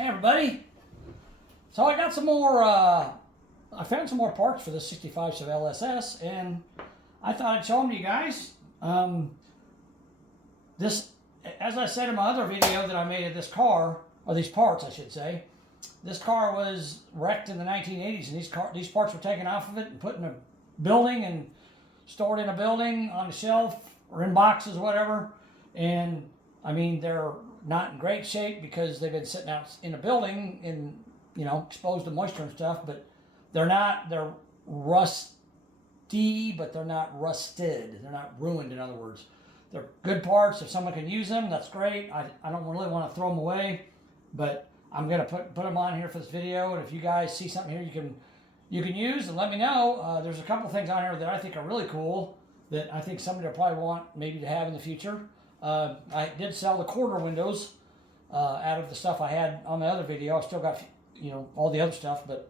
Hey everybody. So I got some more, I found some more parts for this 65 Chevelle SS, and I thought I'd show them to you guys. This, as I said in my other video that I made of this car, or these parts I should say, this car was wrecked in the 1980s, and these parts were taken off of it and put in a building and stored in a building on a shelf or in boxes, whatever. And I mean, they're not in great shape because they've been sitting out in a building and, you know, exposed to moisture and stuff, but they're rusty, but they're not rusted. They're not ruined, in other words. They're good parts. If someone can use them, that's great. I don't really want to throw them away, but I'm going to put them on here for this video. And if you guys see something here you can use, and let me know. There's a couple things on here that I think are really cool that I think somebody will probably want maybe to have in the future. I did sell the quarter windows out of the stuff I had on my other video. I still got, you know, all the other stuff, but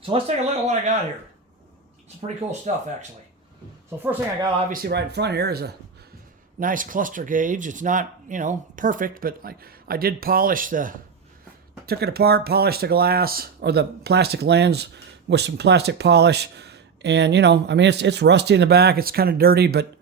so let's take a look at what I got here. It's pretty cool stuff, actually. So the first thing I got, obviously, right in front here is a nice cluster gauge. It's not, you know, perfect, but I did polish took it apart, polished the glass or the plastic lens with some plastic polish, and you know, I mean, it's rusty in the back. It's kind of dirty, but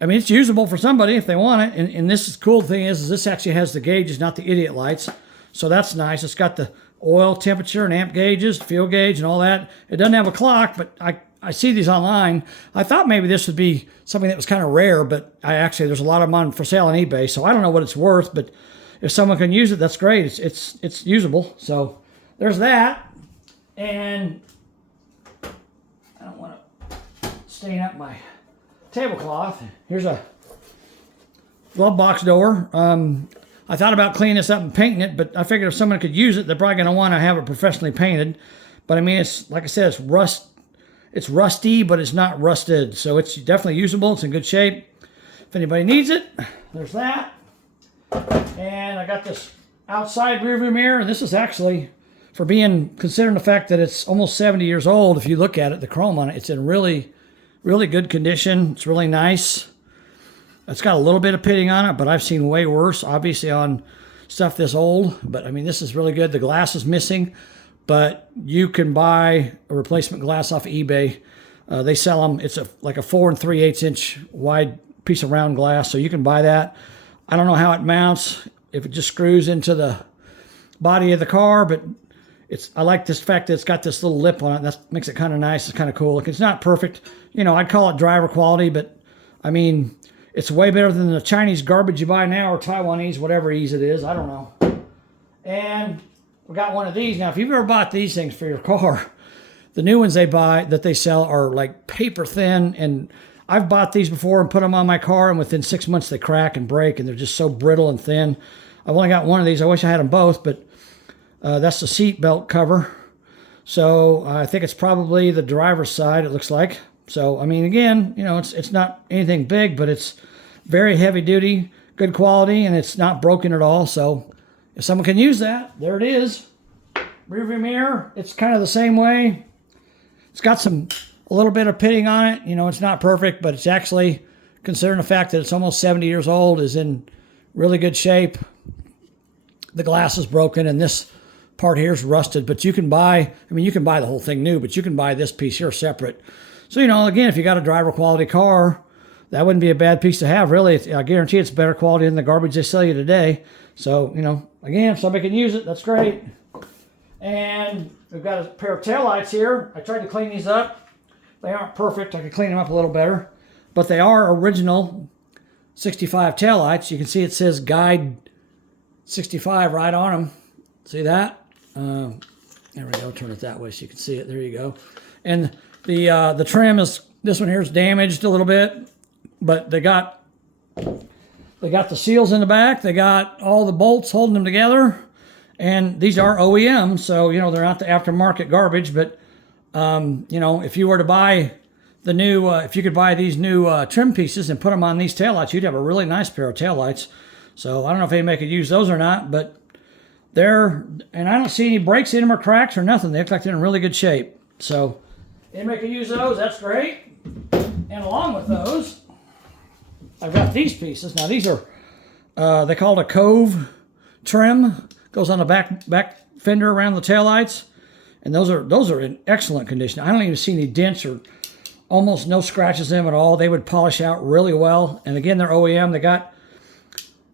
I mean, it's usable for somebody if they want it. And this is cool thing is this actually has the gauges, not the idiot lights. So that's nice. It's got the oil temperature and amp gauges, fuel gauge and all that. It doesn't have a clock, but I see these online. I thought maybe this would be something that was kind of rare, but there's a lot of them on for sale on eBay. So I don't know what it's worth, but if someone can use it, that's great. It's usable. So there's that. And I don't want to stain up my tablecloth. Here's a glove box door. I thought about cleaning this up and painting it, but I figured if someone could use it, they're probably going to want to have it professionally painted. But I mean, it's like I said, it's rusty, but it's not rusted. So it's definitely usable. It's in good shape. If anybody needs it, there's that. And I got this outside rearview mirror. And this is actually, for being, considering the fact that it's almost 70 years old, if you look at it, the chrome on it, it's in really good condition. It's really nice. It's got a little bit of pitting on it, but I've seen way worse, obviously, on stuff this old. But I mean, this is really good. The glass is missing, but you can buy a replacement glass off of eBay. They sell them. It's like a 4 3/8 inch wide piece of round glass, so you can buy that. I don't know how it mounts, if it just screws into the body of the car, but I like this fact that it's got this little lip on it. That makes it kind of nice. It's kind of cool. Like, it's not perfect. You know, I'd call it driver quality, but I mean, it's way better than the Chinese garbage you buy now, or Taiwanese, whatever ease it is. I don't know. And we got one of these. Now, if you've ever bought these things for your car, the new ones that they sell are like paper thin, and I've bought these before and put them on my car, and within 6 months they crack and break, and they're just so brittle and thin. I've only got one of these. I wish I had them both, but that's the seat belt cover. So I think it's probably the driver's side, it looks like. So, I mean, again, you know, it's not anything big, but it's very heavy duty, good quality, and it's not broken at all. So if someone can use that, there it is. Rear view mirror, it's kind of the same way. It's got a little bit of pitting on it. You know, it's not perfect, but it's actually, considering the fact that it's almost 70 years old, is in really good shape. The glass is broken, and this part here is rusted, but you can buy the whole thing new, but you can buy this piece here separate. So, you know, again, if you got a driver quality car, that wouldn't be a bad piece to have, really. I guarantee it's better quality than the garbage they sell you today. So, you know, again, if somebody can use it, that's great. And we've got a pair of taillights here. I tried to clean these up. They aren't perfect. I could clean them up a little better, but they are original 65 taillights. You can see it says Guide 65 right on them. See that? There we go. Turn it that way so you can see it. There you go. And the trim is, this one here is damaged a little bit, but they got the seals in the back. They got all the bolts holding them together, and these are OEM, so you know they're not the aftermarket garbage. But you know, if you were to buy the new, if you could buy these new trim pieces and put them on these taillights, you'd have a really nice pair of taillights. So I don't know if anybody could use those or not, but and I don't see any breaks in them or cracks or nothing. They look like they're in really good shape. So anybody can use those, that's great. And along with those, I've got these pieces. Now these are, they call it a cove trim, goes on the back fender around the taillights. And those are in excellent condition. I don't even see any dents or almost no scratches in them at all. They would polish out really well. And again, they're OEM. They got,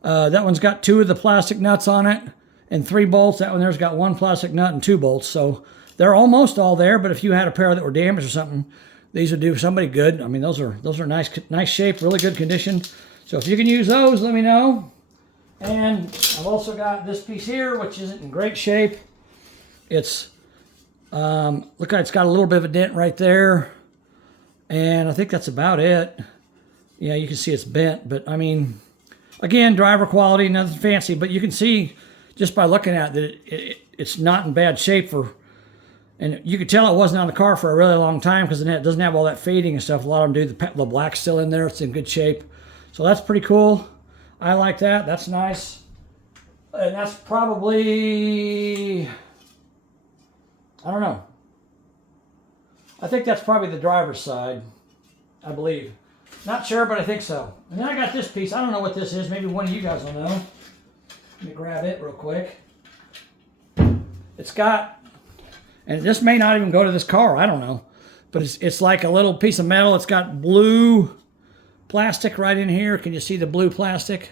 that one's got 2 of the plastic nuts on it and 3 bolts. That one there's got 1 plastic nut and 2 bolts. So they're almost all there, but if you had a pair that were damaged or something, these would do somebody good. I mean, those are nice shape, really good condition. So if you can use those, let me know. And I've also got this piece here, which isn't in great shape. It's, look, it's got a little bit of a dent right there. And I think that's about it. Yeah, you can see it's bent, but I mean, again, driver quality, nothing fancy, but you can see just by looking at it that it's not in bad shape for, and you could tell it wasn't on the car for a really long time because it doesn't have all that fading and stuff. A lot of them do. The black's still in there. It's in good shape. So that's pretty cool. I like that. That's nice. And that's probably, I don't know. I think that's probably the driver's side, I believe. Not sure, but I think so. And then I got this piece. I don't know what this is. Maybe one of you guys will know. Let me grab it real quick. It's got, and this may not even go to this car. I don't know. But it's like a little piece of metal. It's got blue plastic right in here. Can you see the blue plastic?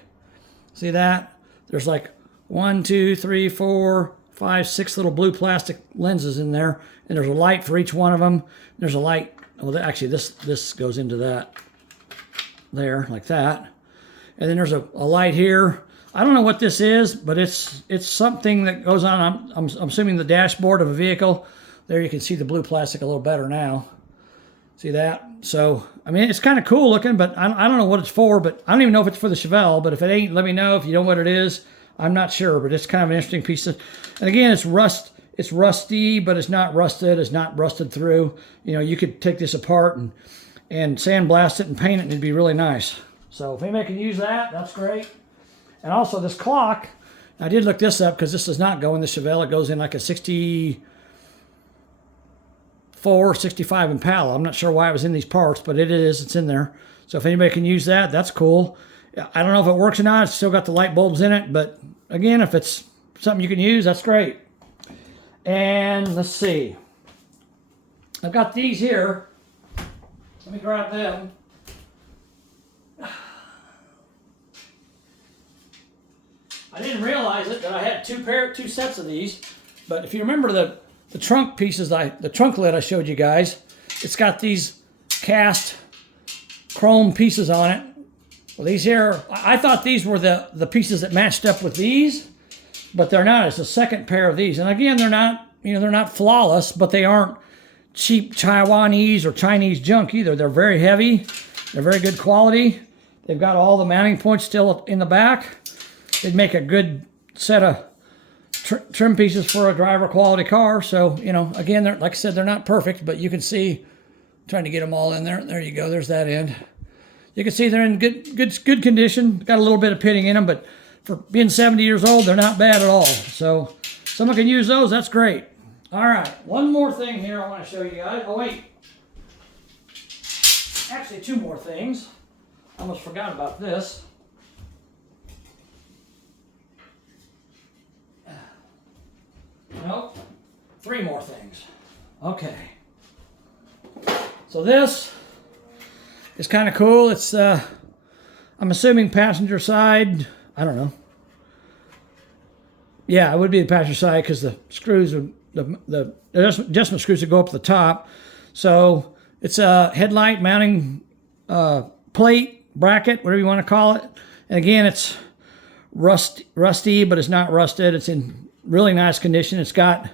See that? There's like 1, 2, 3, 4, 5, 6 little blue plastic lenses in there. And there's a light for each one of them. There's a light. Well, actually, this goes into that. There, like that. And then there's a light here. I don't know what this is, but it's something that goes on. I'm assuming the dashboard of a vehicle. There you can see the blue plastic a little better now. See that? So, I mean, it's kind of cool looking, but I don't know what it's for, but I don't even know if it's for the Chevelle, but if it ain't, let me know. If you know what it is, I'm not sure, but it's kind of an interesting piece. And again, it's rusty, but it's not rusted. It's not rusted through. You know, you could take this apart and sandblast it and paint it, and it'd be really nice. So if anybody can use that, that's great. And also this clock, I did look this up because this does not go in the Chevelle. It goes in like a 64, 65 Impala. I'm not sure why it was in these parts, but it is. It's in there. So if anybody can use that, that's cool. I don't know if it works or not. It's still got the light bulbs in it, but again, if it's something you can use, that's great. And let's see. I've got these here. Let me grab them. I didn't realize it that I had two sets of these, but if you remember the trunk pieces, the trunk lid I showed you guys, it's got these cast chrome pieces on it. Well, these here, I thought these were the pieces that matched up with these, but they're not. It's a second pair of these, and again, they're not flawless, but they aren't cheap Taiwanese or Chinese junk either. They're very heavy. They're very good quality. They've got all the mounting points still in the back. They'd make a good set of trim pieces for a driver quality car. So, you know, again, like I said, they're not perfect, but you can see, I'm trying to get them all in there. There you go. There's that end. You can see they're in good condition. Got a little bit of pitting in them, but for being 70 years old, they're not bad at all. So if someone can use those, that's great. All right, one more thing here I want to show you guys. Oh, wait. Actually, 2 more things. I almost forgot about this. Nope. 3 more things. Okay. So this is kind of cool. It's, I'm assuming passenger side. I don't know. Yeah, it would be the passenger side because the screws would, the adjustment screws would go up the top. So it's a headlight mounting plate, bracket, whatever you want to call it. And again, it's rusty, but it's not rusted. It's in really nice condition. It's got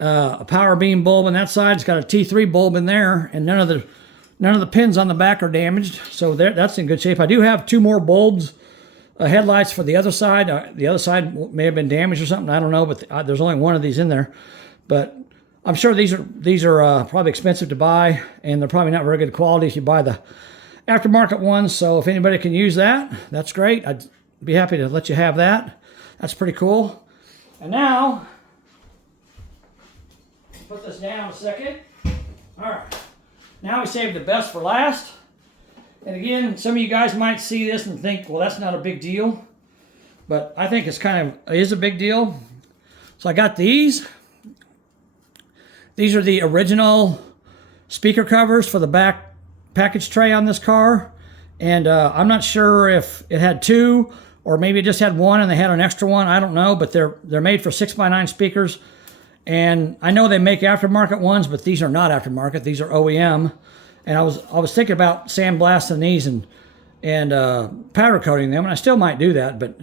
a power beam bulb on that side. It's got a T3 bulb in there, and none of the pins on the back are damaged. So that's in good shape. I do have 2 more bulbs, headlights for the other side. The other side may have been damaged or something. I don't know, but there's only one of these in there. But I'm sure these are probably expensive to buy, and they're probably not very good quality if you buy the aftermarket ones. So if anybody can use that, that's great. I'd be happy to let you have that. That's pretty cool. And now, put this down a second. All right. Now we saved the best for last. And again, some of you guys might see this and think, well, that's not a big deal. But I think it is a big deal. So I got these. These are the original speaker covers for the back package tray on this car. And I'm not sure if it had two or maybe it just had one and they had an extra one. I don't know, but they're made for 6x9 speakers. And I know they make aftermarket ones, but these are not aftermarket. These are OEM. And I was thinking about sandblasting these and powder coating them, and I still might do that. But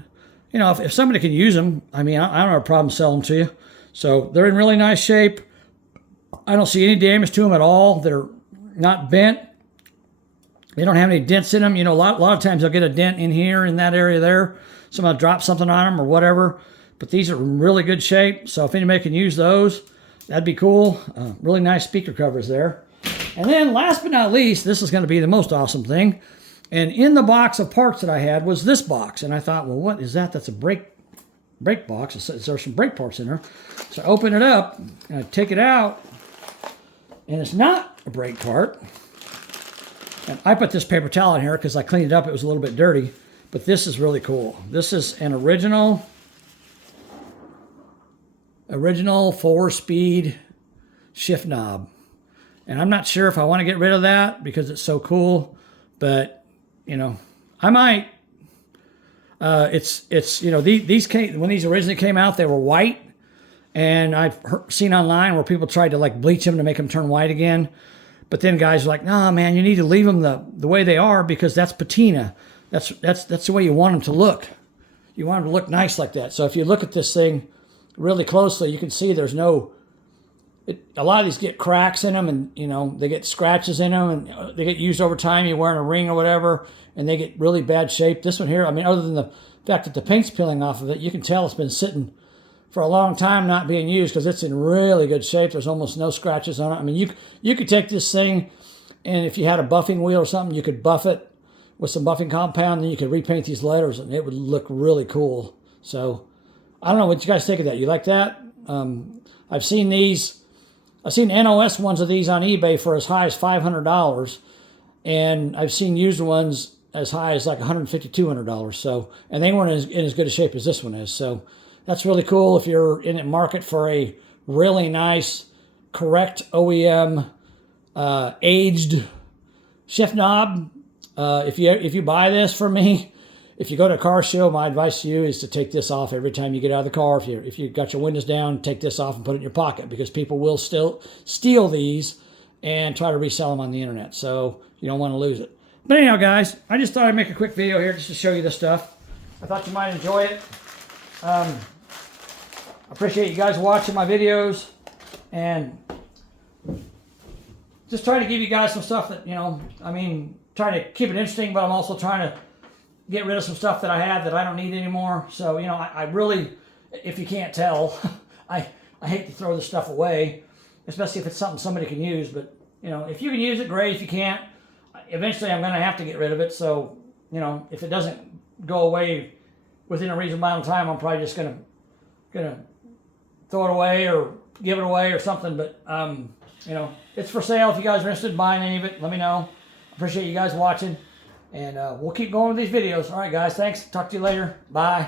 you know, if somebody can use them, I mean, I don't have a problem selling them to you. So they're in really nice shape. I don't see any damage to them at all. They're not bent. They don't have any dents in them. You know, a lot of times they'll get a dent in here, in that area there. Somebody drop something on them or whatever. But these are in really good shape. So if anybody can use those, that'd be cool. Really nice speaker covers there. And then last but not least, this is going to be the most awesome thing. And in the box of parts that I had was this box. And I thought, well, what is that? That's a brake box. There's some brake parts in there. So I open it up and I take it out. And it's not a brake part. And I put this paper towel in here because I cleaned it up. It was a little bit dirty. But this is really cool. This is an original 4-speed shift knob. And I'm not sure if I want to get rid of that because it's so cool. But, you know, I might. It's you know, these came, when these originally came out, they were white. And I've seen online where people tried to like bleach them to make them turn white again. But then guys are like, nah, man, you need to leave them the way they are because that's patina. That's the way you want them to look. You want them to look nice like that. So if you look at this thing really closely, you can see there's no, a lot of these get cracks in them and, you know, they get scratches in them and they get used over time. You're wearing a ring or whatever and they get really bad shape. This one here, I mean, other than the fact that the paint's peeling off of it, you can tell it's been sitting for a long time not being used because it's in really good shape. There's almost no scratches on it. I mean, you could take this thing and if you had a buffing wheel or something, you could buff it with some buffing compound, and then you could repaint these letters and it would look really cool. So I don't know what you guys think of that. You like that? I've seen NOS ones of these on eBay for as high as $500, and I've seen used ones as high as like $150, $200. So, and they weren't in as good a shape as this one is. So that's really cool if you're in the market for a really nice, correct OEM aged shift knob. If you buy this from me, if you go to a car show, my advice to you is to take this off every time you get out of the car. If you got your windows down, take this off and put it in your pocket because people will still steal these and try to resell them on the internet. So you don't want to lose it. But anyhow, guys, I just thought I'd make a quick video here just to show you this stuff. I thought you might enjoy it. I appreciate you guys watching my videos and just trying to give you guys some stuff that, you know, I mean, trying to keep it interesting, but I'm also trying to get rid of some stuff that I have that I don't need anymore. So, you know, I really, if you can't tell, I hate to throw this stuff away, especially if it's something somebody can use. But, you know, if you can use it, great. If you can't, eventually I'm going to have to get rid of it. So, you know, if it doesn't go away within a reasonable amount of time, I'm probably just going to throw it away or give it away or something. But, you know, it's for sale. If you guys are interested in buying any of it, let me know. Appreciate you guys watching. And we'll keep going with these videos. All right, guys. Thanks. Talk to you later. Bye.